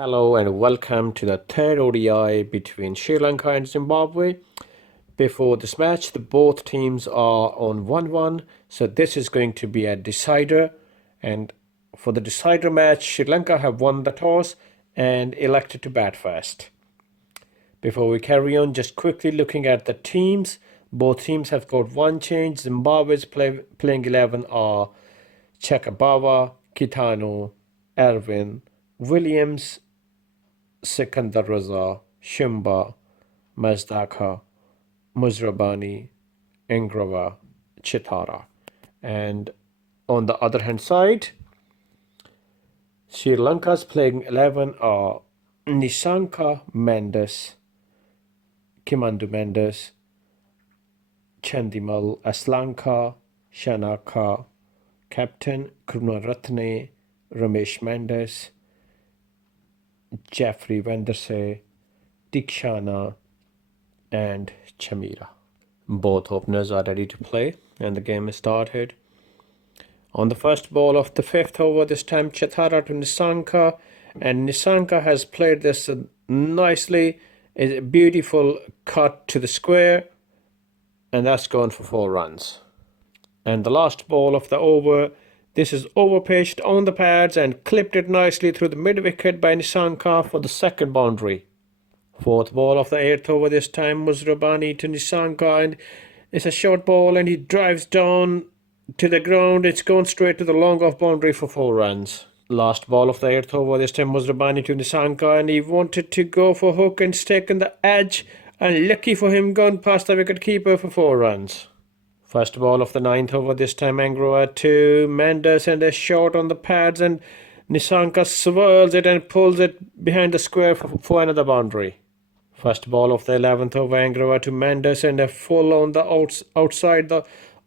Hello and welcome to the third ODI between Sri Lanka and Zimbabwe. Before this match, both teams are on 1-1, so this is going to be a decider. And for the decider match, Sri Lanka have won the toss and elected to bat first. Before we carry on, just quickly looking at the teams. Both teams have got one change. Zimbabwe's playing 11 are Chakabawa, Kitano, Erwin, Williams, Sikandar Raza, Shimba, Mazdaka, Muzrabani, Ingrava, Chitara. And on the other hand side, Sri Lanka's playing 11 are Nisanka Mendes, Kimandu Mendes, Chandimal Aslanka, Shanaka, Captain Krunaratne, Ramesh Mendes, Jeffrey Venderse, Dikshana, and Chamira. Both openers are ready to play, and the game is started. On the first ball of the fifth over, this time Chitara to Nisanka, and Nisanka has played this nicely. It's a beautiful cut to the square, and that's gone for 4 runs. And the last ball of the over, this is overpitched on the pads and clipped it nicely through the mid-wicket by Nisanka for the second boundary. Fourth ball of the eighth over, this time Muzrabani to Nisanka, and it's a short ball and he drives down to the ground. It's gone straight to the long off boundary for 4 runs. Last ball of the eighth over, this time Muzrabani to Nisanka, and he wanted to go for hook and stick on the edge, and lucky for him, gone past the wicket keeper for 4 runs. First ball of the ninth over, this time Angrova to Mendes, and a shot on the pads, and Nisanka swirls it and pulls it behind the square for another boundary. First ball of the 11th over, Angrova to Mendes, and a full on the outside the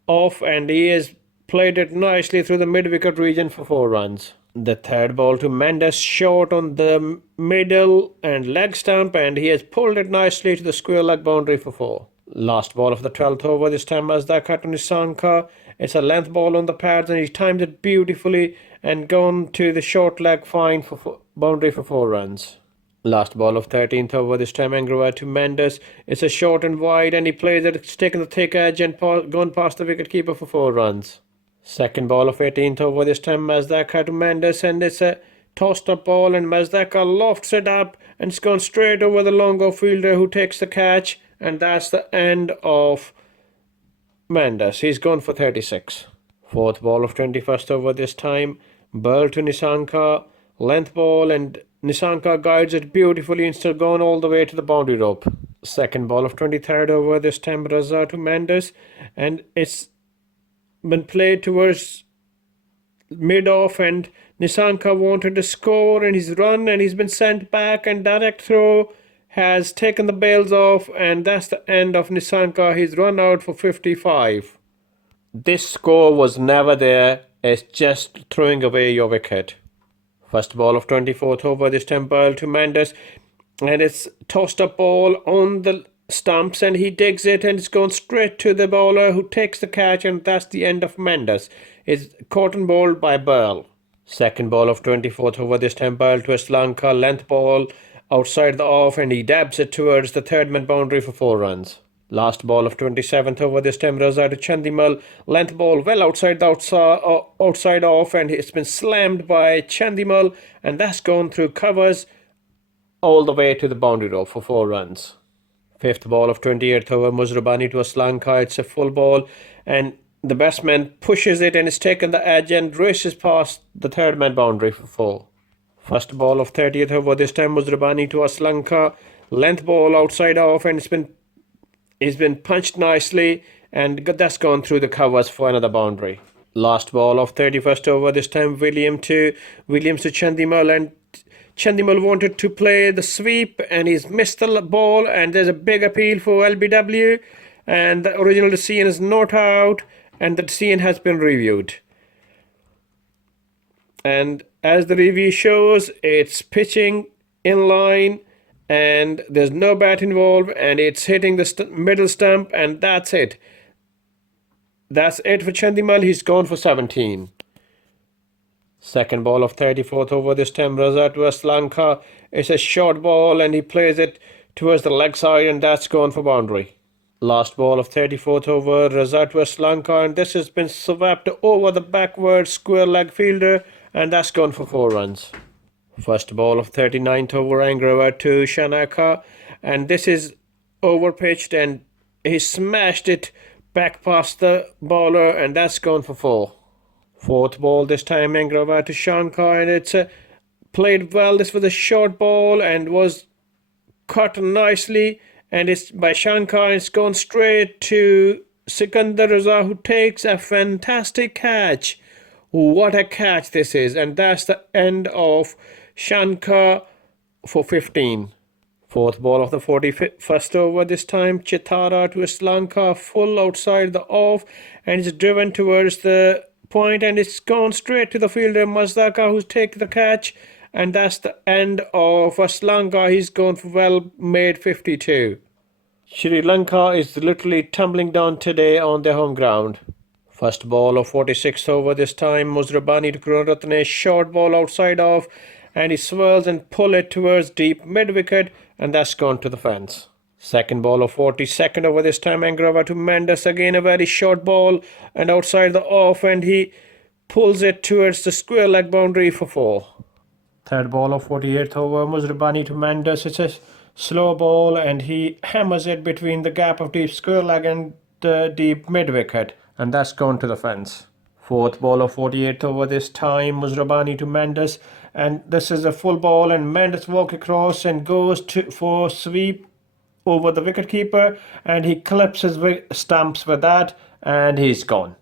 off, and he has played it nicely through the mid-wicket region for 4 runs. The third ball to Mendes, short on the middle and leg stump, and he has pulled it nicely to the square leg boundary for 4. Last ball of the 12th over, this time Mazdaka to Nisanka. It's a length ball on the pads, and he's timed it beautifully and gone to the short leg fine for boundary for 4 runs. Last ball of 13th over, this time Angrova to Mendes. It's a short and wide, and he plays it, it's taken the thick edge and gone past the wicket keeper for 4 runs. Second ball of 18th over, this time Mazdaka to Mendes, and it's a tossed up ball, and Mazdaka lofts it up and it's gone straight over the long off fielder who takes the catch, and that's the end of Mendes. He's gone for 36. Fourth ball of 21st over, this time Burl to Nisanka, length ball, and Nisanka guides it beautifully and still gone all the way to the boundary rope. Second ball of 23rd over, this time Raza to Mendes, and it's been played towards mid-off, and Nisanka wanted to score, and he's run and he's been sent back, and direct throw has taken the bails off, and that's the end of Nisanka. He's run out for 55. This score was never there. It's just throwing away your wicket. First ball of 24th over, this time Burl to Mendes, and it's tossed up ball on the stumps, and he digs it, and it's gone straight to the bowler who takes the catch, and that's the end of Mendes. It's caught and bowled by Burl. Second ball of 24th over, this time Burl to Aslanka, length ball outside the off, and he dabs it towards the third man boundary for 4 runs. Last ball of 27th over, this time Raza to Chandimal, length ball well outside the outside off, and it's been slammed by Chandimal, and that's gone through covers all the way to the boundary rope for 4 runs. Fifth ball of 28th over, Muzrabani to Aslanka. It's a full ball, and the batsman pushes it, and it's taken the edge and races past the third man boundary for 4. First ball of 30th over, this time Muzrabani to Aslanka, length ball outside off, and it's been punched nicely, and that's gone through the covers for another boundary. Last ball of 31st over, this time Williams to Chandimal, and Chandimal wanted to play the sweep, and he's missed the ball, and there's a big appeal for LBW, and the original decision is not out, and the decision has been reviewed. And as the review shows, it's pitching in line, and there's no bat involved, and it's hitting the middle stump, and that's it. That's it for Chandimal. He's gone for 17. Second ball of 34th over this time, Razat vs Lanka. It's a short ball and he plays it towards the leg side and that's gone for boundary. Last ball of 34th over, Razat vs Lanka, and this has been swept over the backward square leg fielder and that's gone for 4 runs. First ball of 39th over, Angravar to Shanaka, and this is over pitched and he smashed it back past the bowler and that's gone for 4. Fourth ball this time, Angravar to Shankar, and it's played well. This was a short ball and was cut nicely, and it's by Shankar. It's gone straight to Sikandar Raza, who takes a fantastic catch. What a catch this is, and that's the end of Shankar for 15. Fourth ball of the 41st over this time, Chitara to Sri Lanka, full outside the off, and it's driven towards the point and it's gone straight to the fielder Mazdaka, who's taken the catch, and that's the end of Sri Lanka. He's gone for well made 52. Sri Lanka is literally tumbling down today on their home ground. First ball of 46th over this time, Muzrabani to Gururatne, short ball outside off, and he swirls and pull it towards deep mid wicket, and that's gone to the fence. Second ball of 42nd over this time, Angravar to Mendes, again a very short ball and outside the off, and he pulls it towards the square leg boundary for 4. Third ball of 48th over, Muzrabani to Mendes. It's a slow ball and he hammers it between the gap of deep square leg and the deep mid wicket, and that's gone to the fence. Fourth ball of 48th over this time, Muzrabani to Mendes, and this is a full ball and Mendes walks across and goes for sweep over the wicketkeeper, and he clips his stumps with that and he's gone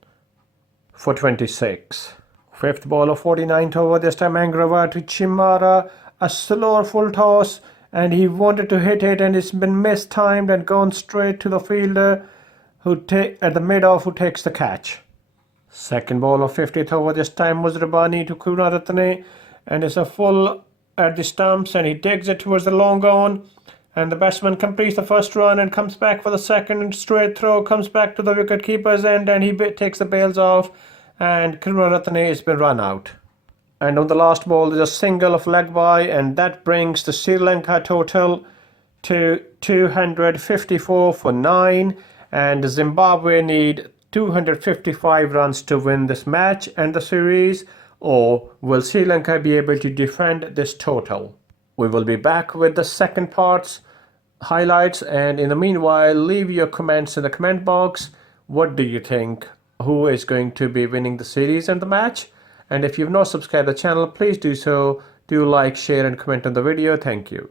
for 26. Fifth ball of 49th over this time, Angravar to Chimara, a slower full toss, and he wanted to hit it and it's been mistimed and gone straight to the fielder who at the mid off, who takes the catch. Second ball of 50th over this time, Muzrabani to Kunaratne, and it's a full at the stumps and he digs it towards the long on, and the batsman completes the first run and comes back for the second, and straight throw comes back to the wicket-keeper's end and he takes the bails off, and Kunaratne has been run out. And on the last ball there's a single of leg by, and that brings the Sri Lanka total to 254 for 9, and Zimbabwe need 255 runs to win this match and the series, or will Sri Lanka be able to defend this total? We will be back with the second part's highlights, and in the meanwhile leave your comments in the comment box. What do you think? Who is going to be winning the series and the match? And if you've not subscribed to the channel, please do so. Do like, share and comment on the video. Thank you.